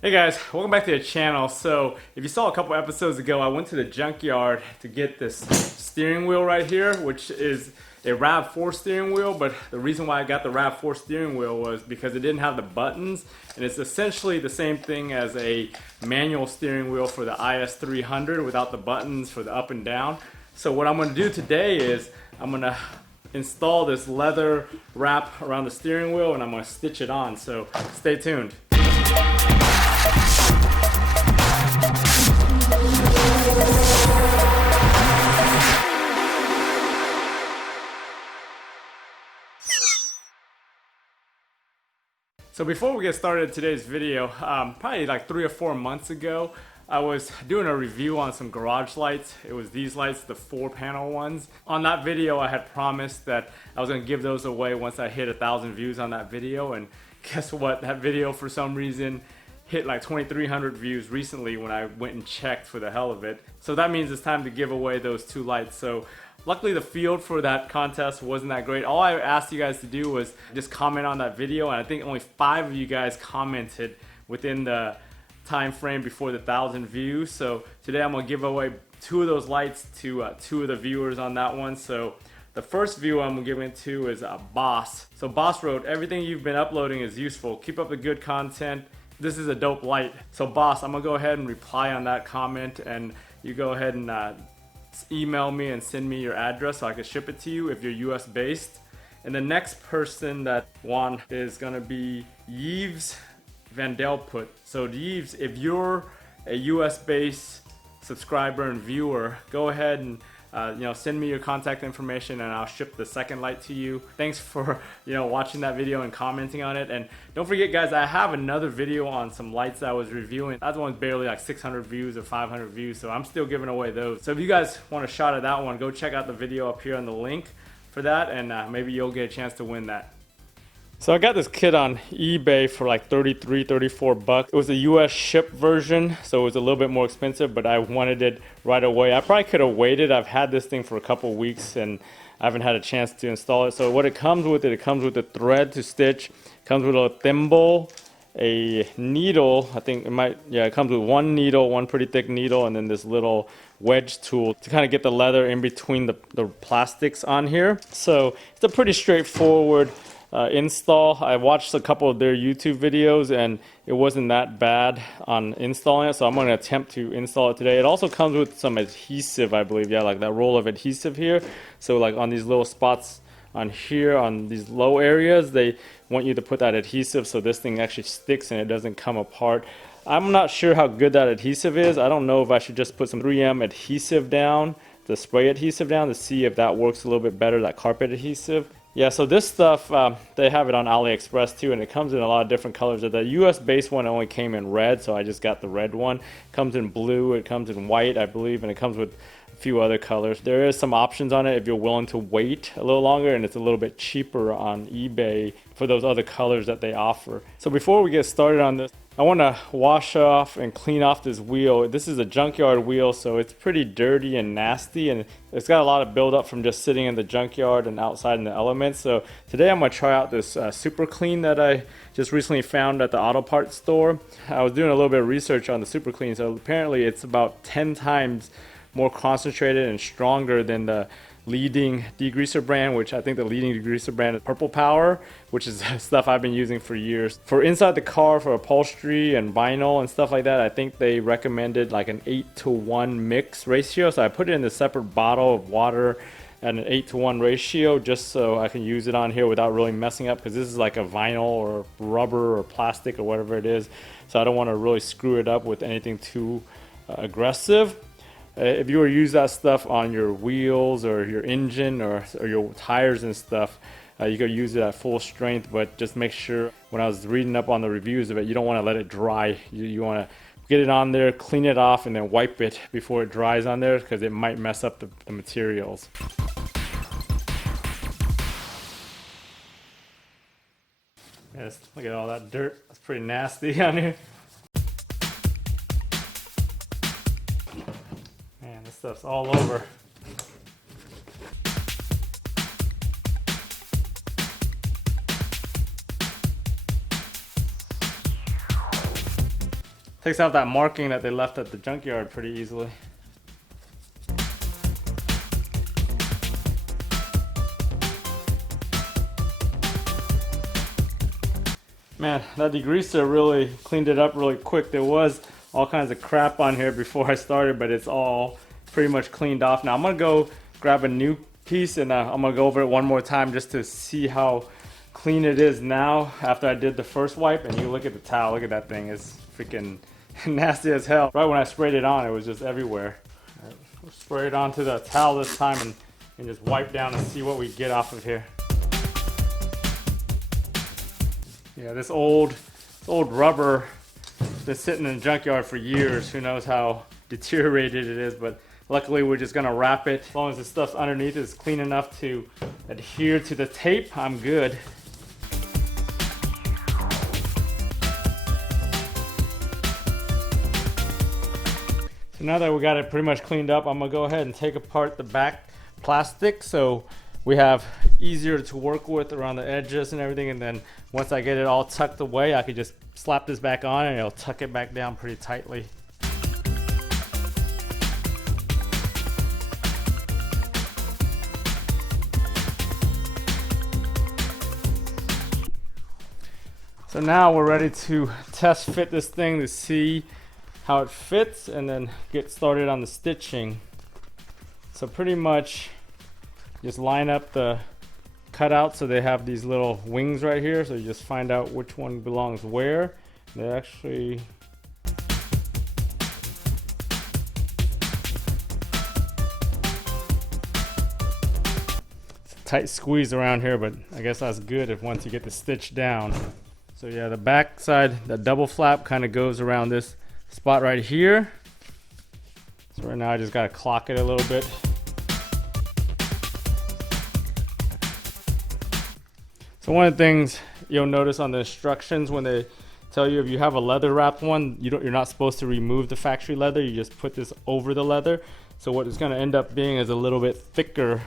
Hey guys, welcome back to the channel. So if you saw a couple episodes ago, I went to the junkyard to get this steering wheel right here, which is a RAV4 steering wheel. But the reason why I got the RAV4 steering wheel was because it didn't have the buttons, and it's essentially the same thing as a manual steering wheel for the IS300 without the buttons for the up and down. So what I'm going to do today is I'm going to install this leather wrap around the steering wheel, and I'm going to stitch it on. So stay tuned. So before we get started in today's video, probably like 3 or 4 months ago, I was doing a review on some garage lights. It was these lights, the 4-panel ones. On that video, I had promised that I was gonna give those away once I hit 1,000 views on that video, and guess what? That video, for some reason, hit like 2,300 views recently when I went and checked for the hell of it. So that means it's time to give away those 2 lights. So luckily the field for that contest wasn't that great. All I asked you guys to do was just comment on that video, and I think only 5 of you guys commented within the time frame before the 1,000 views. So today I'm gonna give away 2 of those lights to 2 of the viewers on that one. So the first viewer I'm giving to is Boss. So Boss wrote, "Everything you've been uploading is useful. Keep up the good content. This is a dope light." So Boss, I'm gonna go ahead and reply on that comment, and you go ahead and email me and send me your address so I can ship it to you if you're US based. And the next person that won is gonna be Yves Vandelput. So Yves, if you're a US based subscriber and viewer, go ahead and send me your contact information and I'll ship the second light to you. Thanks for watching that video and commenting on it. And don't forget guys, I have another video on some lights that I was reviewing. That one's barely like 600 views or 500 views, so I'm still giving away those. So if you guys want a shot at that one, go check out the video up here on the link for that, and maybe you'll get a chance to win that. So I got this kit on eBay for like 33, 34 bucks. It was a US ship version, so it was a little bit more expensive, but I wanted it right away. I probably could have waited. I've had this thing for a couple weeks and I haven't had a chance to install it. So what it comes with, it comes with a thread to stitch, it comes with a thimble, a needle. I think it comes with 1 needle, 1 pretty thick needle, and then this little wedge tool to kind of get the leather in between the plastics on here. So it's a pretty straightforward install. I watched a couple of their YouTube videos and it wasn't that bad on installing it, so I'm going to attempt to install it today. It also comes with some adhesive, I believe, like that roll of adhesive here. So like on these little spots on here, on these low areas, they want you to put that adhesive so this thing actually sticks and it doesn't come apart. I'm not sure how good that adhesive is. I don't know if I should just put some 3M adhesive down, the spray adhesive down, to see if that works a little bit better, that carpet adhesive. Yeah, so this stuff, they have it on AliExpress too, and it comes in a lot of different colors. The US based one only came in red, so I just got the red one. It comes in blue, it comes in white, I believe, and it comes with a few other colors. There is some options on it if you're willing to wait a little longer, and it's a little bit cheaper on eBay for those other colors that they offer. So before we get started on this, I want to wash off and clean off this wheel. This is a junkyard wheel, so it's pretty dirty and nasty, and it's got a lot of buildup from just sitting in the junkyard and outside in the elements. So today I'm going to try out this Super Clean that I just recently found at the auto parts store. I was doing a little bit of research on the Super Clean, so apparently it's about 10 times more concentrated and stronger than the leading degreaser brand, which I think the leading degreaser brand is Purple Power, which is stuff I've been using for years. For inside the car, for upholstery and vinyl and stuff like that, I think they recommended like an 8-to-1 mix ratio. So I put it in a separate bottle of water at an 8-to-1 ratio just so I can use it on here without really messing up, because this is like a vinyl or rubber or plastic or whatever it is. So I don't want to really screw it up with anything too aggressive. If you were to use that stuff on your wheels or your engine or your tires and stuff, you could use it at full strength, but just make sure, when I was reading up on the reviews of it, you don't want to let it dry. You want to get it on there, clean it off, and then wipe it before it dries on there, because it might mess up the materials. Yes, look at all that dirt. That's pretty nasty on here. Man, this stuff's all over. Takes out that marking that they left at the junkyard pretty easily. Man, that degreaser really cleaned it up really quick. There was all kinds of crap on here before I started, but it's all pretty much cleaned off. Now I'm gonna go grab a new piece and I'm gonna go over it one more time just to see how clean it is now after I did the first wipe. And you look at the towel, look at that thing, it's freaking nasty as hell. Right when I sprayed it on, it was just everywhere. All right, we'll spray it onto the towel this time and just wipe down and see what we get off of here. Yeah, this old rubber has been sitting in the junkyard for years. Who knows how deteriorated it is, but luckily we're just gonna wrap it. As long as the stuff underneath is clean enough to adhere to the tape, I'm good. So now that we got it pretty much cleaned up, I'm gonna go ahead and take apart the back plastic so we have easier to work with around the edges and everything. And then once I get it all tucked away, I could just slap this back on and it'll tuck it back down pretty tightly. So now we're ready to test fit this thing to see how it fits and then get started on the stitching. So pretty much just line up the cutouts so they have these little wings right here. So you just find out which one belongs where. They actually it's a tight squeeze around here, but I guess that's good if once you get the stitch down. So yeah, the back side, the double flap kind of goes around this spot right here. So right now I just got to clock it a little bit. So one of the things you'll notice on the instructions when they tell you if you have a leather wrapped one, you're not supposed to remove the factory leather. You just put this over the leather. So what it's going to end up being is a little bit thicker.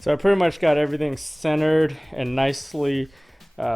So I pretty much got everything centered and nicely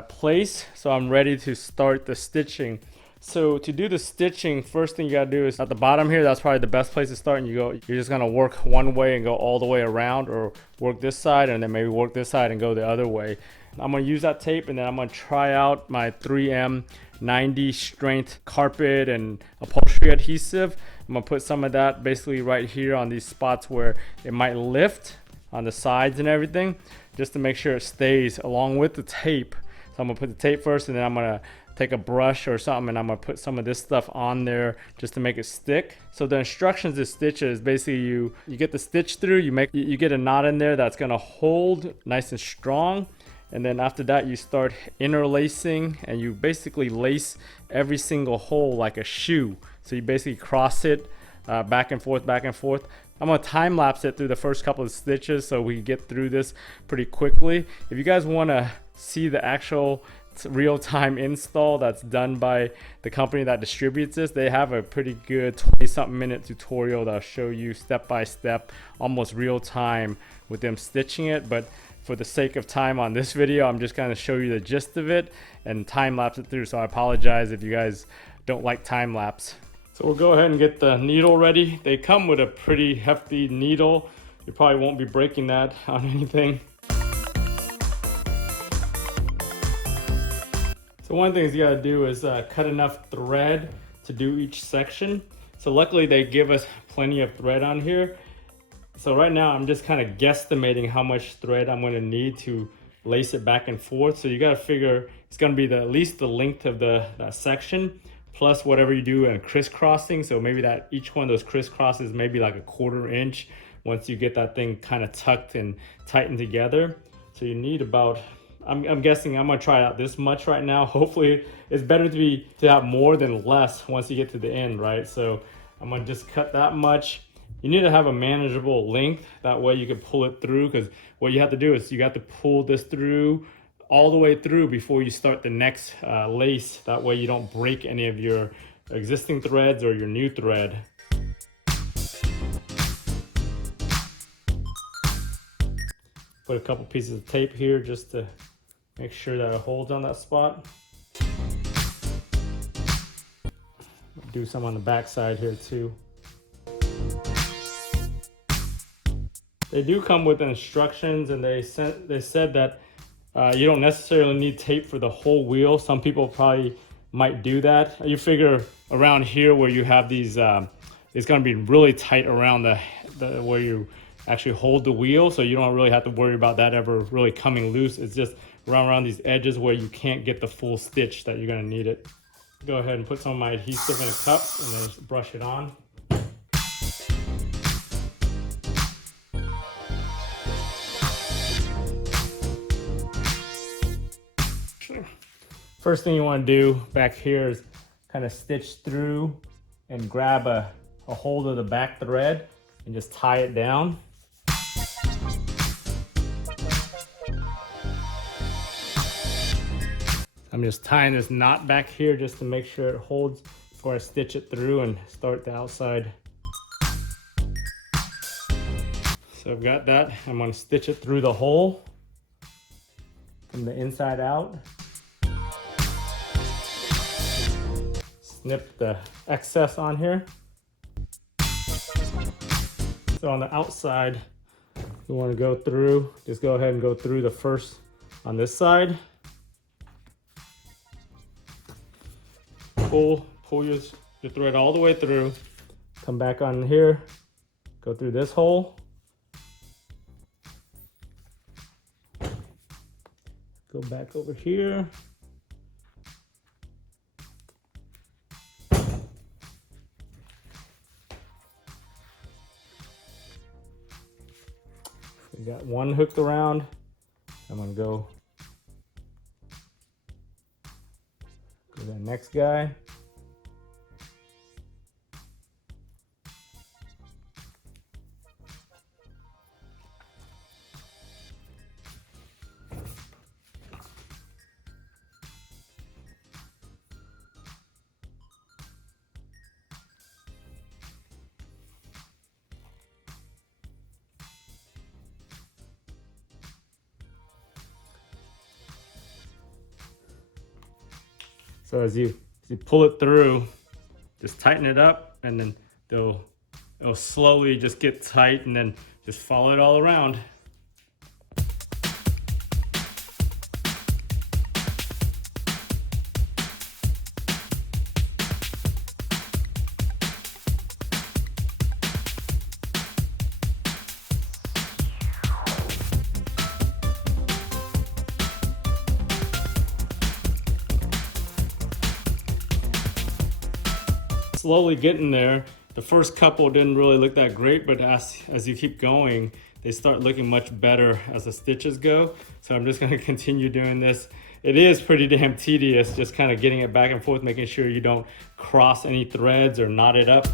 placed. So I'm ready to start the stitching. So to do the stitching, first thing you gotta do is at the bottom here, that's probably the best place to start. And you're just gonna work one way and go all the way around, or work this side and then maybe work this side and go the other way. I'm gonna use that tape and then I'm gonna try out my 3M 90 strength carpet and upholstery adhesive. I'm gonna put some of that basically right here on these spots where it might lift on the sides and everything, just to make sure it stays along with the tape. So I'm gonna put the tape first and then I'm gonna take a brush or something and I'm gonna put some of this stuff on there just to make it stick. So the instructions to stitch is basically you get the stitch through, you get a knot in there that's gonna hold nice and strong, and then after that you start interlacing and you basically lace every single hole like a shoe. So you basically cross it back and forth, back and forth. I'm gonna time lapse it through the first couple of stitches so we can get through this pretty quickly. If you guys wanna see the actual real-time install that's done by the company that distributes this, they have a pretty good 20-something minute tutorial that'll show you step by step, almost real time with them stitching it. But for the sake of time on this video, I'm just gonna show you the gist of it and time lapse it through. So I apologize if you guys don't like time lapse. So we'll go ahead and get the needle ready. They come with a pretty hefty needle. You probably won't be breaking that on anything. So one of the things you gotta do is cut enough thread to do each section. So luckily they give us plenty of thread on here. So right now I'm just kind of guesstimating how much thread I'm gonna need to lace it back and forth. So you gotta figure it's gonna be at least the length of that section, plus whatever you do in crisscrossing. So maybe that each one of those crisscrosses maybe like a 1/4 inch once you get that thing kind of tucked and tightened together. So you need about, I'm guessing I'm gonna try out this much right now. Hopefully it's better to have more than less once you get to the end, right? So I'm gonna just cut that much. You need to have a manageable length. That way you can pull it through, because what you have to do is you got to pull this through all the way through before you start the next lace. That way you don't break any of your existing threads or your new thread. Put a couple pieces of tape here just to make sure that it holds on that spot. Do some on the back side here too. They do come with instructions, and they said that you don't necessarily need tape for the whole wheel. Some people probably might do that. You figure around here where you have these, it's going to be really tight around the where you actually hold the wheel, so you don't really have to worry about that ever really coming loose. It's just around these edges where you can't get the full stitch that you're going to need it. Go ahead and put some of my adhesive in a cup and then just brush it on. First thing you want to do back here is kind of stitch through and grab a hold of the back thread and just tie it down. I'm just tying this knot back here just to make sure it holds before I stitch it through and start the outside. So I've got that. I'm going to stitch it through the hole from the inside out. Snip the excess on here. So on the outside, you want to go through, just go ahead and go through the first on this side. Pull your thread all the way through. Come back on here, go through this hole. Go back over here. We got one hooked around. I'm gonna go to the next guy. So as you pull it through, just tighten it up, and then it'll slowly just get tight, and then just follow it all around. Slowly getting there. The first couple didn't really look that great, but as you keep going, they start looking much better as the stitches go. So I'm just going to continue doing this. It is pretty damn tedious, just kind of getting it back and forth, making sure you don't cross any threads or knot it up.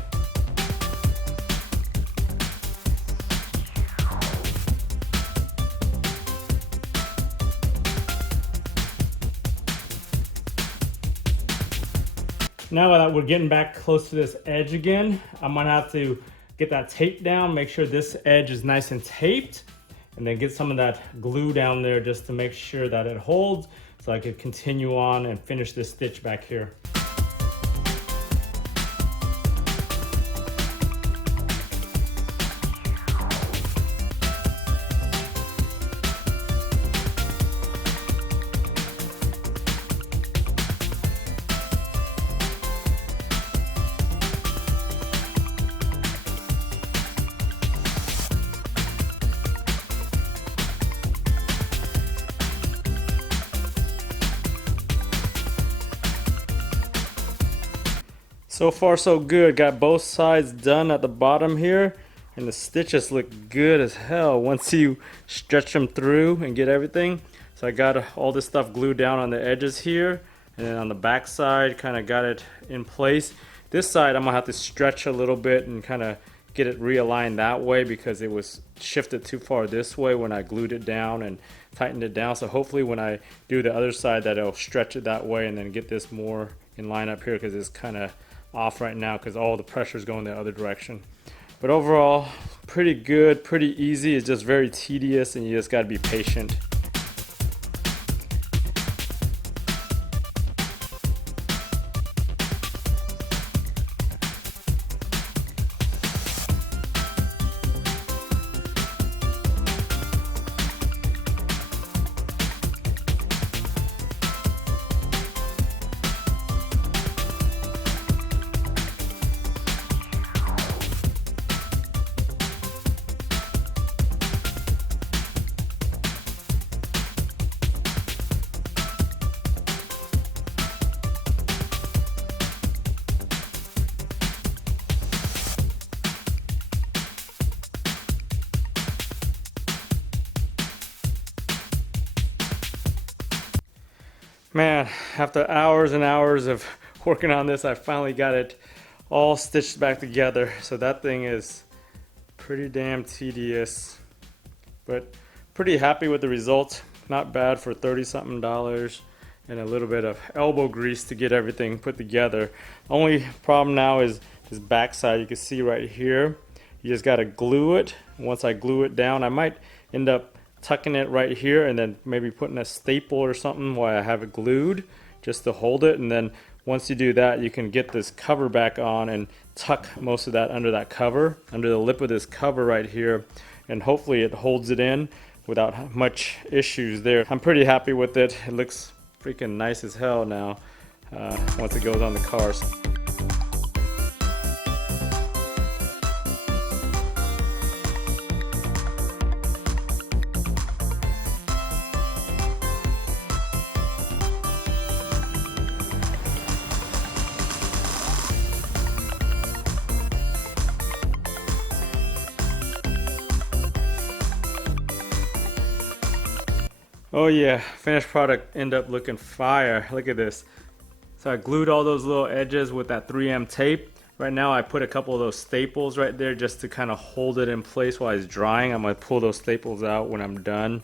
Now that we're getting back close to this edge again, I'm gonna have to get that tape down, make sure this edge is nice and taped, and then get some of that glue down there just to make sure that it holds so I can continue on and finish this stitch back here. So far so good. Got both sides done at the bottom here, and the stitches look good as hell once you stretch them through and get everything. So I got all this stuff glued down on the edges here, and then on the back side kind of got it in place. This side I'm gonna have to stretch a little bit and kind of get it realigned that way because it was shifted too far this way when I glued it down and tightened it down. So hopefully when I do the other side that it'll stretch it that way and then get this more in line up here because it's kind of off right now because all the pressure is going the other direction. But overall, pretty good, pretty easy. It's just very tedious and you just got to be patient. Man, after hours and hours of working on this, I finally got it all stitched back together. So that thing is pretty damn tedious, but pretty happy with the results. Not bad for 30-something dollars and a little bit of elbow grease to get everything put together. Only problem now is this backside. You can see right here. You just got to glue it. Once I glue it down, I might end up tucking it right here and then maybe putting a staple or something while I have it glued just to hold it. And then once you do that, you can get this cover back on and tuck most of that under that cover, under the lip of this cover right here, and hopefully it holds it in without much issues there. I'm pretty happy with it. It looks freaking nice as hell now once it goes on the cars. Oh yeah, finished product ended up looking fire. Look at this. So I glued all those little edges with that 3M tape. Right now I put a couple of those staples right there just to kind of hold it in place while it's drying. I'm going to pull those staples out when I'm done.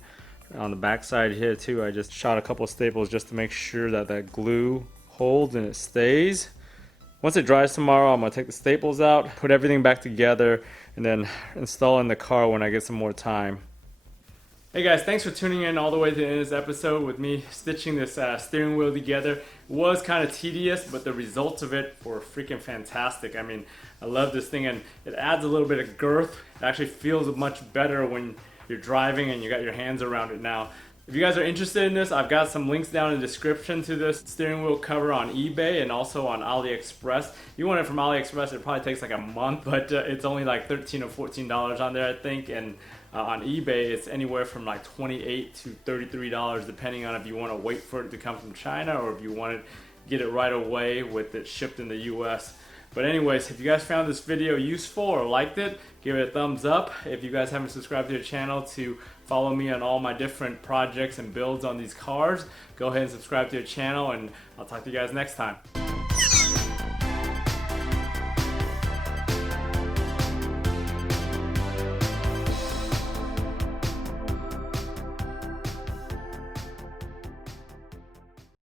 On the back side here too, I just shot a couple of staples just to make sure that that glue holds and it stays. Once it dries tomorrow, I'm going to take the staples out, put everything back together, and then install in the car when I get some more time. Hey guys, thanks for tuning in all the way to the end of this episode with me stitching this steering wheel together. It was kind of tedious, but the results of it were freaking fantastic. I mean, I love this thing and it adds a little bit of girth. It actually feels much better when you're driving and you got your hands around it now. If you guys are interested in this, I've got some links down in the description to this steering wheel cover on eBay and also on AliExpress. If you want it from AliExpress, it probably takes like a month, but it's only like $13 or $14 on there, I think. And on eBay, it's anywhere from like $28 to $33, depending on if you want to wait for it to come from China or if you want to get it right away with it shipped in the US. But anyways, if you guys found this video useful or liked it, give it a thumbs up. If you guys haven't subscribed to the channel to follow me on all my different projects and builds on these cars, go ahead and subscribe to the channel, and I'll talk to you guys next time.